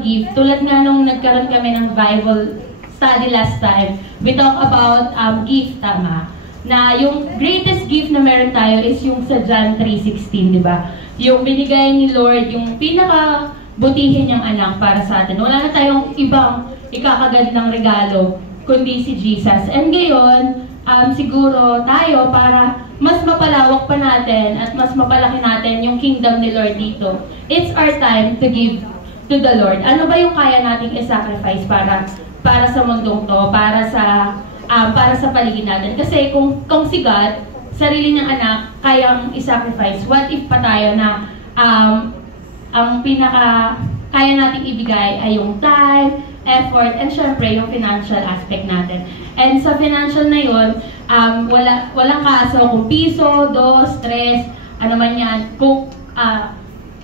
mag-give, tulad nga nung nagkaroon kami ng Bible study last time, we talk about gift, tama? Na yung greatest gift na meron tayo is yung sa John 3:16, di ba? Yung binigay ni Lord, yung pinaka-butihin niyang anak para sa atin. Wala na tayong ibang ikakagandang regalo, kundi si Jesus. And ngayon, siguro tayo para mas mapalawak pa natin at mas mapalaki natin yung kingdom ni Lord dito. It's our time to give to the Lord. Ano ba yung kaya nating i-sacrifice para sa mundong to, para sa paligid natin? Kasi kung si God, sarili niyang anak, kayang i-sacrifice, what if pa tayo na ang pinaka kaya nating ibigay ay yung time, effort, and syempre yung financial aspect natin. And sa financial na yun, walang kaso kung piso, dos, tres, ano man yan, kung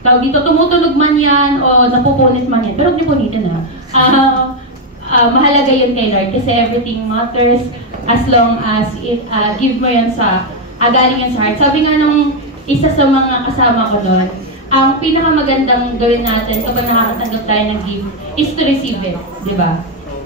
tawag dito, tumutunog man yan o napupunit man yan, pero huwag niyo punitin mahalaga yun kay Lord kasi everything matters as long as give mo yan galing yan sa heart. Sabi nga nung isa sa mga kasama ko doon, ang pinakamagandang gawin natin kapag nakakatanggap tayo ng gift is to receive it, di ba?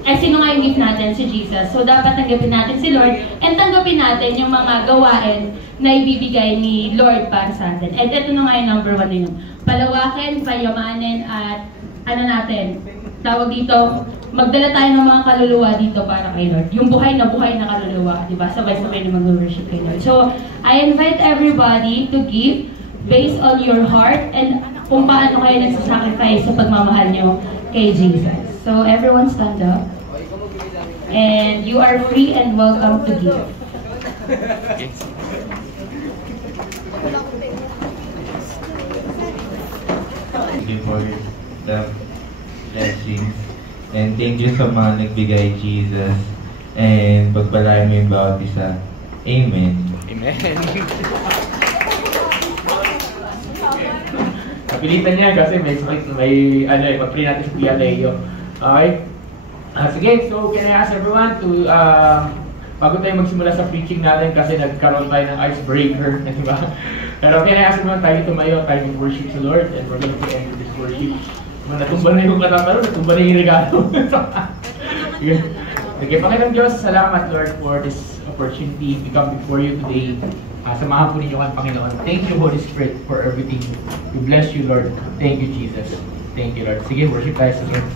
Ay, sino nga yung gift natin? Si Jesus. So, dapat tanggapin natin si Lord and tanggapin natin yung mga gawain na ibibigay ni Lord para sa atin. And ito na nga yung number 1 na yun. Palawakin, payamanin, at tawag dito, magdala tayo ng mga kaluluwa dito para kay Lord. Yung buhay na kaluluwa, di ba? Sabay-sabay na mag-worship kay Lord. So, I invite everybody to give based on your heart and kung paano kayo nagsasacrifice sa pagmamahal nyo kay Jesus. So, everyone stand up. And you are free and welcome to give. Thank you for the blessings. And thank you sa mga nagbigay, Jesus. And pagpalain mo yung bawat isa. Amen. Amen. Napilitan niya kasi may mag-pray natin sa Kuya Leo. Okay? Sige, so can I ask everyone to, bago tayo magsimula sa preaching natin kasi nagkaroon tayo ng icebreaker, di ba? Pero can I ask everyone, tayo tumayo, tayo mag-worship sa Lord, and we're going to end this worship. Natumba na yung katatalo, natumba na yung regalo. Okay, Panginoon Diyos, salamat Lord for this opportunity to come before you today. Samahan po ninyo kan Panginoon. Thank you Holy Spirit for everything. We bless you Lord. Thank you Jesus. Thank you Lord. Sige, worship tayo sa Lord.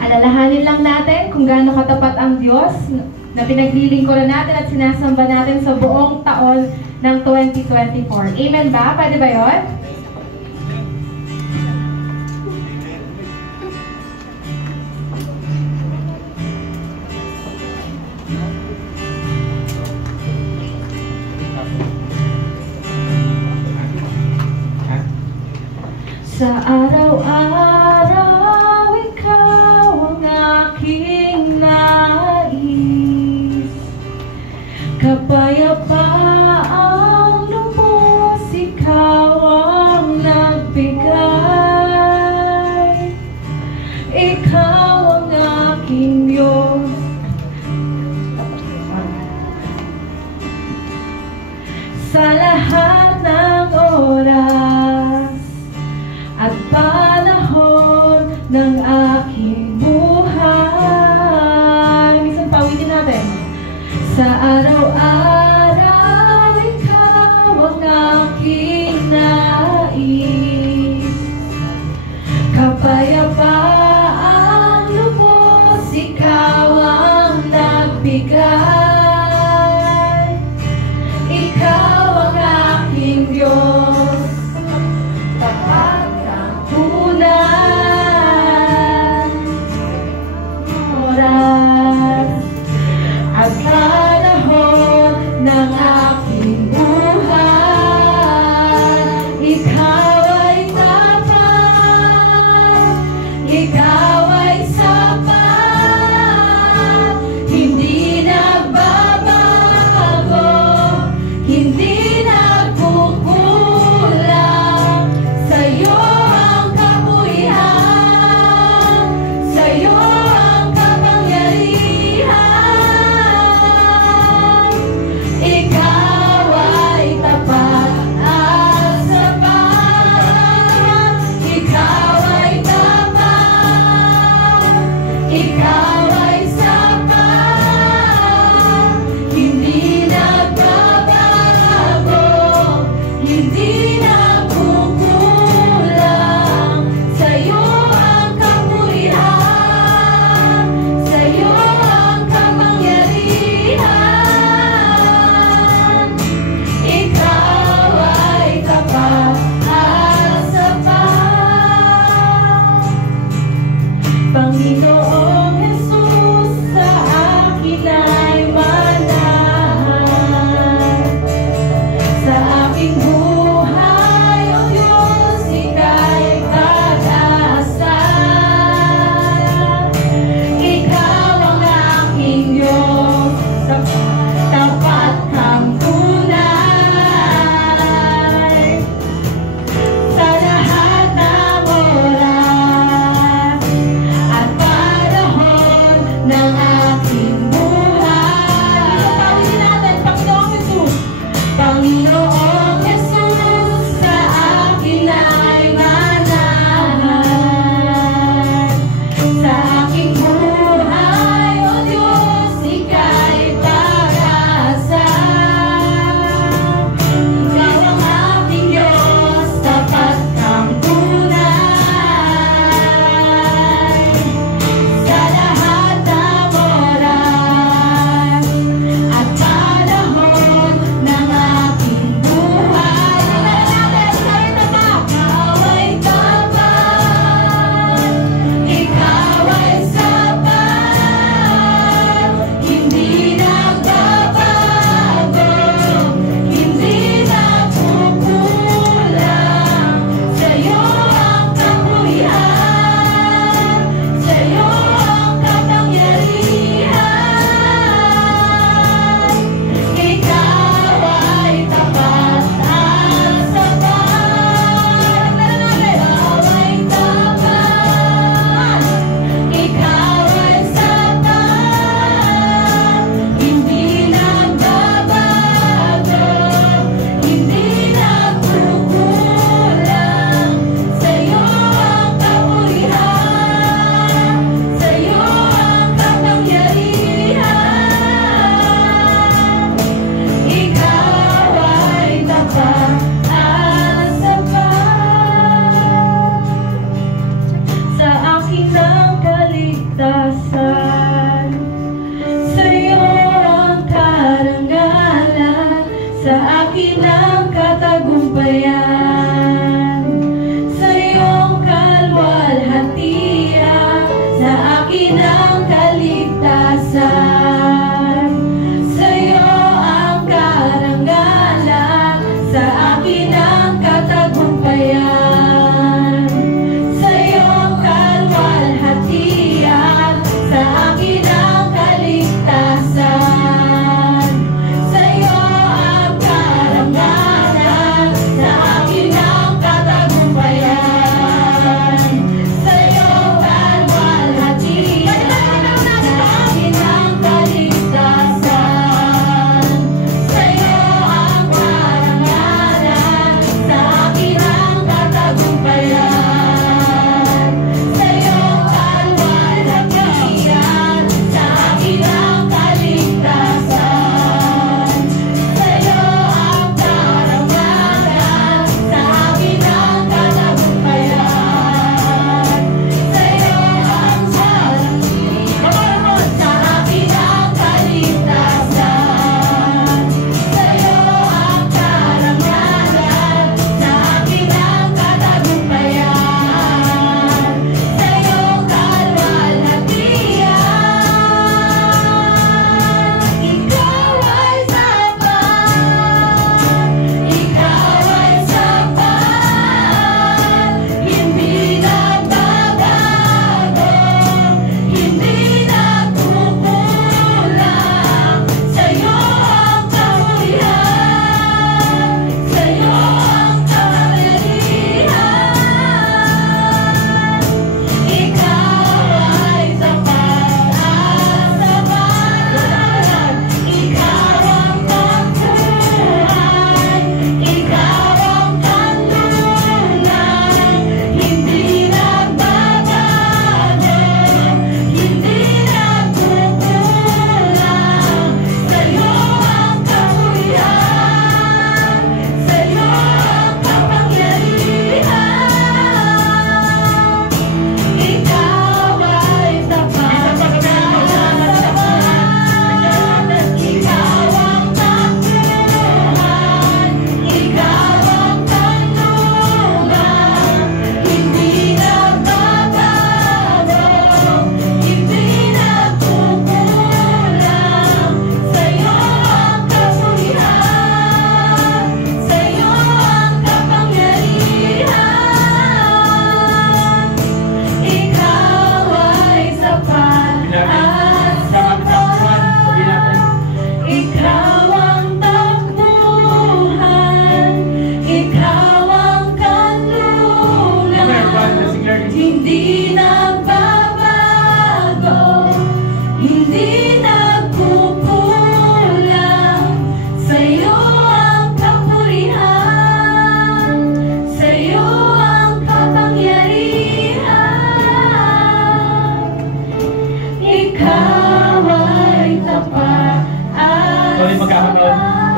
Alalahanin lang natin kung gaano katapat ang Diyos na pinaglilingkuran natin at sinasamba natin sa buong taon ng 2024. Amen ba? Pwede ba yun? Sa araw-araw, ikaw ang aking nais. Kapayapaang lubos, ikaw ang nagbigay. Ikaw ang aking Diyos. Sa lahat ng oras at panahon ng aking buhay. Minsan pawitin natin. Sa araw-araw, ikaw ang aking nais. Kapayapaang lubos, ikaw ang nagbigay. Ikaw ang aking Diyos. Tapat oras at panahon na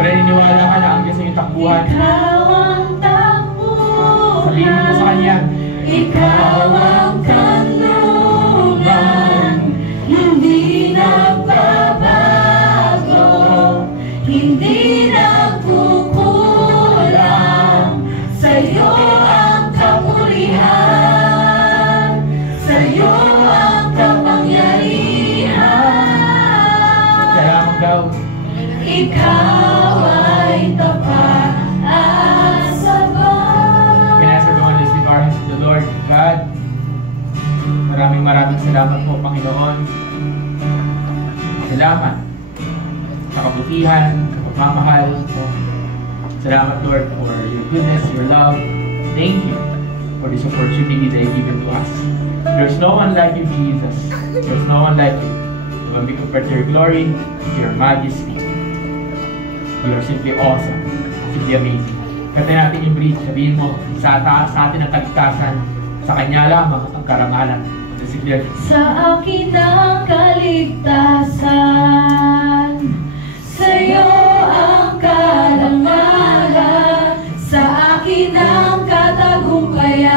naniniwala ka na ang Diyos yung takbuhan. Ikaw ang takbuhan. Sabihin mo sa Kanya. Ikaw ang kanlungan. Hindi nagbabago. Hindi nagkukulang. Sa'yo ang kapurihan. Sa'yo ang kapangyarihan. Salamat daw. Ikaw ay tapat at sabat. Can I ask everyone to lift our hands to the Lord God? Maraming salamat po, Panginoon. Salamat sa kabutihan, sa pagmamahal mo. Salamat, Lord, for your goodness, your love. Thank you for this opportunity that you've given to us. There's no one like you, Jesus. There's no one like you. When we compare to your glory, to your majesty, you are simply awesome, simply amazing. Kaya natin yung bridge, sabihin mo, sa atin ang kaligtasan, sa Kanya lamang ang karangalan. Sa akin ang kaligtasan, sa'yo ang karangalan, sa akin ang katagumpayan,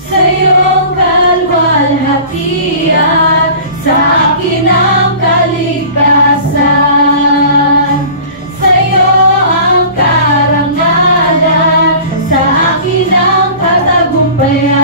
sa'yo ang kalwalhatian, sa akin ang kaligtasan, sa'yo ang karangalan, sa akin ang katagumpayan.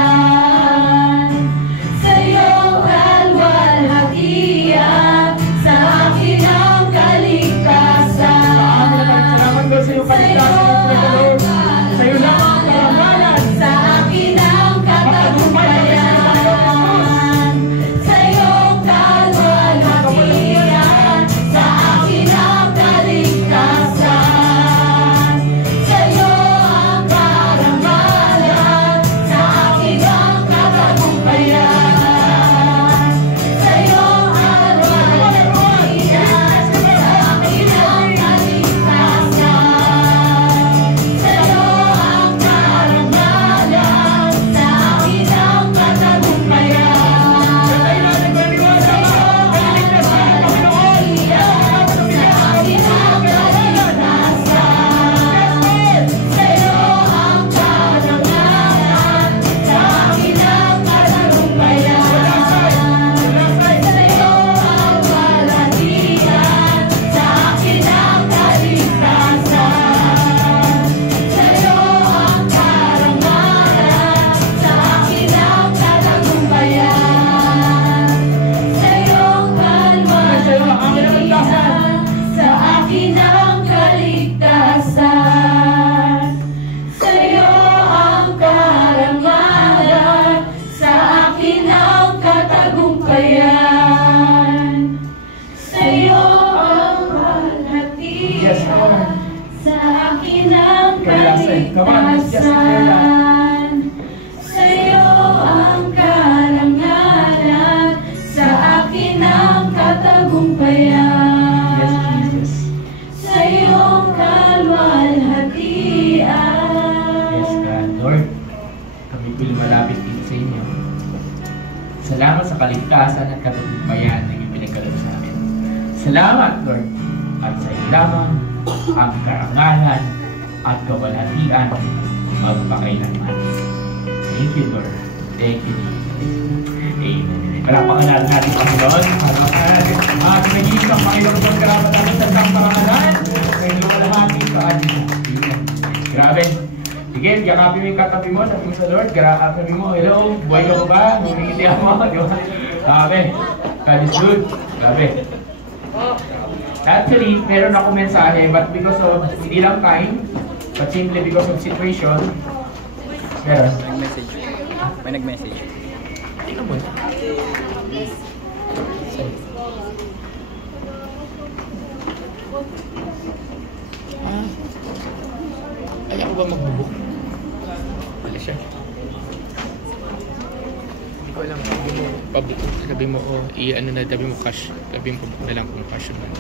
Salamat sa kaligtasan at katagumpayan na iyong pinagkaloob sa amin. Salamat, Lord, at sa iyo lamang ang karangalan at kawalhatian magpakailanman. Thank you, Lord. Thank you, Jesus. Amen. Palapakan natin ang Panginoon. Palapakan natin ang pinag-iisip ng Panginoon sa karapat natin sa isang parangalan. May lumalahati sa atin. Amen. Grabe. Sige, yakapin mo yung katabi mo, sabi mo sa Lord, yakapin mo, hello, buhay ka mo ba? Humingiti mo, di ba? Grabe. God is good. Grabe. Actually, meron ako mensahe, but because of, hindi lang time, but simply because of situation, meron. Nag-message. May nag-message. Tingnan mo. Kaya ko ba magbubuk? Wala siya. Hindi ko alam. Sabi mo, public. Sabi mo, oh, i-ano na, sabi mo cash. Sabi mo, na lang kung cash naman.